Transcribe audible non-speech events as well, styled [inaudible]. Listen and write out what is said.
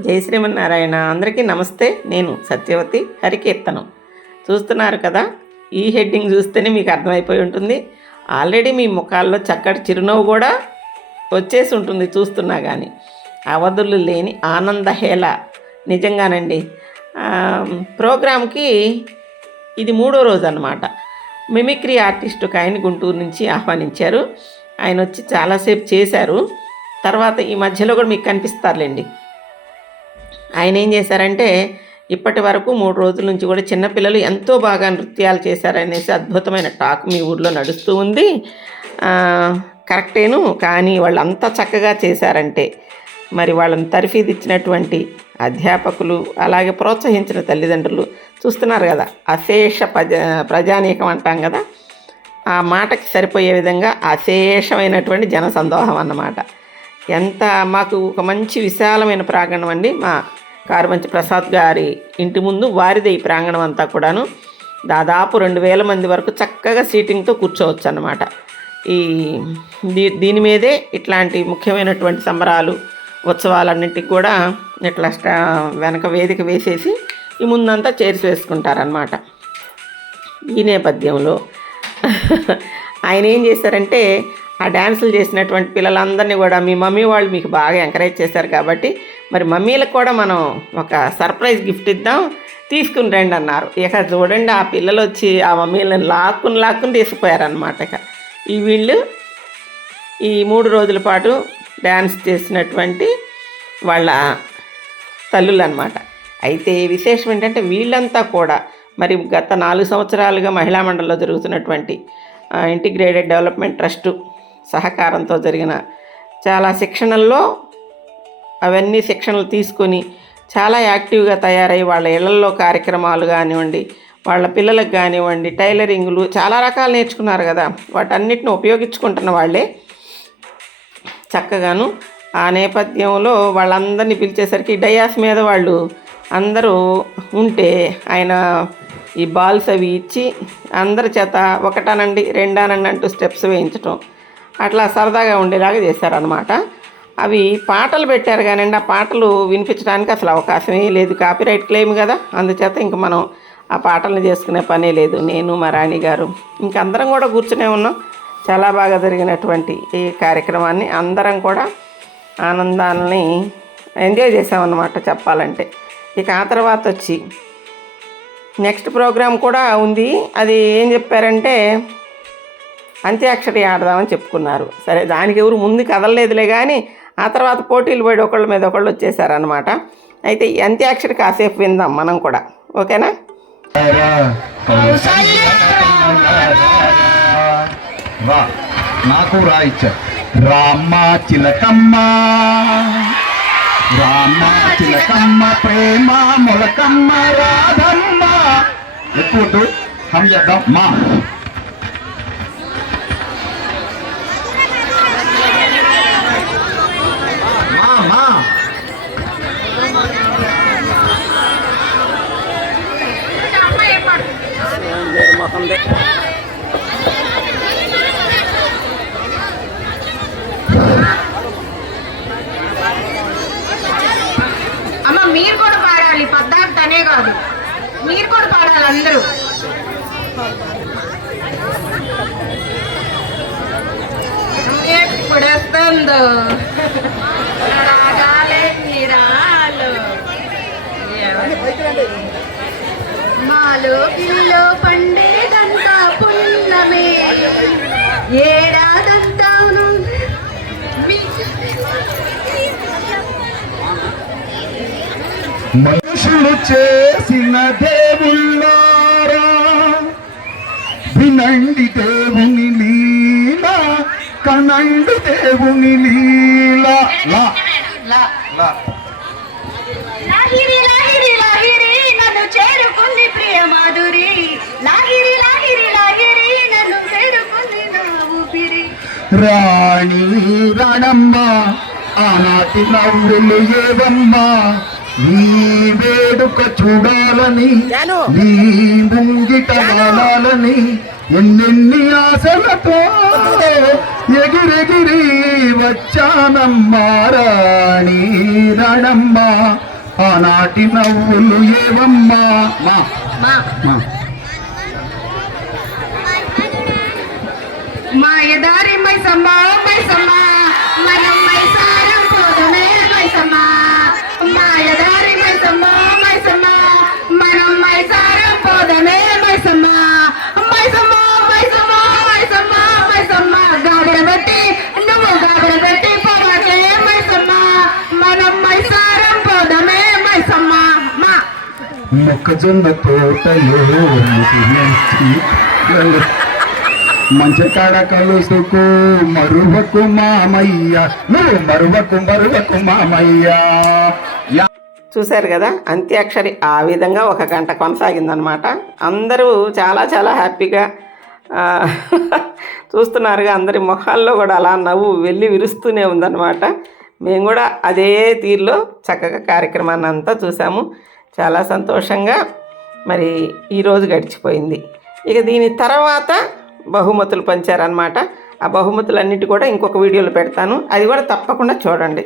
జై శ్రీమన్నారాయణ. అందరికీ నమస్తే. నేను సత్యవతి. హరికీర్తనం. చూస్తున్నారు కదా ఈ హెడ్డింగ్ చూస్తేనే మీకు అర్థమైపోయి ఉంటుంది. ఆల్రెడీ మీ ముఖాల్లో చక్కటి చిరునవ్వు కూడా వచ్చేసి ఉంటుంది చూస్తున్నా కానీ అవధులు లేని ఆనందహేళ. నిజంగానండి. ప్రోగ్రాంకి ప్రోగ్రామ్కి ఇది మూడో రోజు అన్నమాట మిమిక్రీ ఆర్టిస్టు ఆయన గుంటూరు నుంచి ఆహ్వానించారు. ఆయన వచ్చి చాలాసేపు చేశారు. తర్వాత ఈ మధ్యలో కూడా మీకు కనిపిస్తారులేండి. ఆయన ఏం చేశారంటే ఇప్పటి వరకు మూడు రోజుల నుంచి కూడా చిన్నపిల్లలు ఎంతో బాగా నృత్యాలు చేశారనేసి అద్భుతమైన టాక్ మీ ఊర్లో నడుస్తూ ఉంది. కరెక్టేను కానీ వాళ్ళు అంత చక్కగా చేశారంటే మరి వాళ్ళని తరఫీదు ఇచ్చినటువంటి అధ్యాపకులు అలాగే ప్రోత్సహించిన తల్లిదండ్రులు చూస్తున్నారు కదా అశేష ప్రజా ప్రజానీకం అంటాం కదా ఆ మాటకి సరిపోయే విధంగా అశేషమైనటువంటి జన సందోహం అన్నమాట. ఎంత మాకు ఒక మంచి విశాలమైన ప్రాంగణం అండి. మా కారుమంచి ప్రసాద్ గారి ఇంటి ముందు వారిదే ఈ ప్రాంగణం అంతా కూడాను. దాదాపు రెండు వేల మంది వరకు చక్కగా సీటింగ్తో కూర్చోవచ్చు అన్నమాట. ఈ దీ దీని మీదే ఇట్లాంటి ముఖ్యమైనటువంటి సంబరాలు ఉత్సవాలన్నింటికి కూడా ఇట్లా స్టా వెనక వేదిక వేసేసి ఈ ముందంతా చేర్చి వేసుకుంటారనమాట ఈ నేపథ్యంలో [laughs] ఆయన ఏం చేశారంటే ఆ డ్యాన్సులు చేసినటువంటి పిల్లలందరినీ కూడా మీ మమ్మీ వాళ్ళు మీకు బాగా ఎంకరేజ్ చేశారు కాబట్టి మరి మమ్మీలకు కూడా మనం ఒక సర్ప్రైజ్ గిఫ్ట్ ఇద్దాం. తీసుకుని రండి అన్నారు. ఇక చూడండి ఆ పిల్లలు వచ్చి ఆ మమ్మీలను లాక్కుని లాక్కుని తీసుకుపోయారనమాట ఇక. ఈ వీళ్ళు ఈ మూడు రోజుల పాటు డ్యాన్స్ చేసినటువంటి వాళ్ళ తల్లులు అనమాట అయితే విశేషం ఏంటంటే వీళ్ళంతా కూడా మరి గత నాలుగు సంవత్సరాలుగా మహిళా మండలిలో జరుగుతున్నటువంటి ఇంటిగ్రేటెడ్ డెవలప్మెంట్ ట్రస్ట్ సహకారంతో జరిగిన చాలా శిక్షణల్లో అవన్నీ శిక్షణలు తీసుకొని చాలా యాక్టివ్గా తయారై వాళ్ళ ఇళ్ళలో కార్యక్రమాలు కానివ్వండి వాళ్ళ పిల్లలకు కానివ్వండి టైలరింగ్లు చాలా రకాలు నేర్చుకున్నారు కదా. వాటన్నిటిని ఉపయోగించుకుంటున్న వాళ్ళే. చక్కగాను ఆ నేపథ్యంలో వాళ్ళందరినీ పిలిచేసరికి డయాస్ మీద వాళ్ళు అందరూ ఉంటే ఆయన ఈ బాల్స్ అవి ఇచ్చి అందరి చేత ఒకటానండి రెండానండి అంటూ స్టెప్స్ వేయించటం. అట్లా సరదాగా ఉండేలాగా చేశారనమాట అవి పాటలు పెట్టారు కానివ్వండి ఆ పాటలు వినిపించడానికి అసలు అవకాశమే లేదు. కాపీరైట్ క్లెయిమ్ కదా అందుచేత ఇంక మనం ఆ పాటలను చేసుకునే పనే లేదు. నేను మా రాణి గారు ఇంకందరం కూడా కూర్చునే ఉన్నాం. చాలా బాగా జరిగినటువంటి ఈ కార్యక్రమాన్ని అందరం కూడా ఆనందాలని ఎంజాయ్ చేసామన్నమాట చెప్పాలంటే. ఇక ఆ తర్వాత వచ్చి నెక్స్ట్ ప్రోగ్రాం కూడా ఉంది. అది ఏం చెప్పారంటే అంత్యాక్షరి ఆడదామని చెప్పుకున్నారు. సరే దానికి ఎవరు ముందు కదలలేదులే కానీ ఆ తర్వాత పోటీలు పడి ఒకళ్ళ మీద ఒకళ్ళు వచ్చేసారనమాట అయితే ఈ అంత్యాక్షరి కాసేపు విందాం మనం కూడా. ఓకేనా? నాకు రా ఇచ్చారు రామ్మ చిలకమ్మ. రామ్మ చిలకమ్మ ప్రేమ మొలకమ్మ రాధమ్మ. ఎక్కువ హమ్ చేద్దాం. మా మా మొహందే అమ్మ మీరు కూడా పాడాలి పద్దాకు తనే కాదు మీరు కూడా పాడాలి అందరూ. రాగాలెన్ని రాలో మాలో పిల్లో మనుషులు చేసిన దేవుళ్ళారా. వినండి దేవుని లీల కనండి దేవుని లీల. లా. లా. లాహిరి లాహిరి లాహిరి నన్ను చేరుకుంది ప్రియ మాధురి. లాహిరి లాహిరి లాహిరి నన్ను చేరుకుంది నా ఊపిరి. రాణి రాణమ్మ ఆనాటి నవ్వులు ఏవమ్మా. నీ వేడుక చూడాలని. నీ ముంగిట వాలాలని ఎన్నెన్ని ఆశలతో ఎగిరెగిరి వచ్చానమ్మా రాణి రణమ్మ. ఆనాటి నవ్వులు ఏవమ్మా? మా. మా. మా. మాయదారి మైసమ్మ మైసమ్మ మొక్కజొన్న తోటలో మంచి కాడ కలుసుకు మరువకు మామయ్య. నువ్వు మరువకు మరువకు మామయ్య. చూశారు కదా? అంత్యాక్షరి ఆ విధంగా ఒక గంట కొనసాగిందనమాట అందరూ చాలా చాలా హ్యాపీగా చూస్తున్నారుగా అందరి మొహాల్లో కూడా అలా నవ్వు వెళ్ళి విరుస్తూనే ఉందన్నమాట. మేము కూడా అదే తీరులో చక్కగా కార్యక్రమాన్ని అంతా చూసాము చాలా సంతోషంగా మరి ఈరోజు గడిచిపోయింది. ఇక దీని తర్వాత బహుమతులు పంచారనమాట ఆ బహుమతులన్నిటి కూడా ఇంకొక వీడియోలో పెడతాను. అది కూడా తప్పకుండా చూడండి.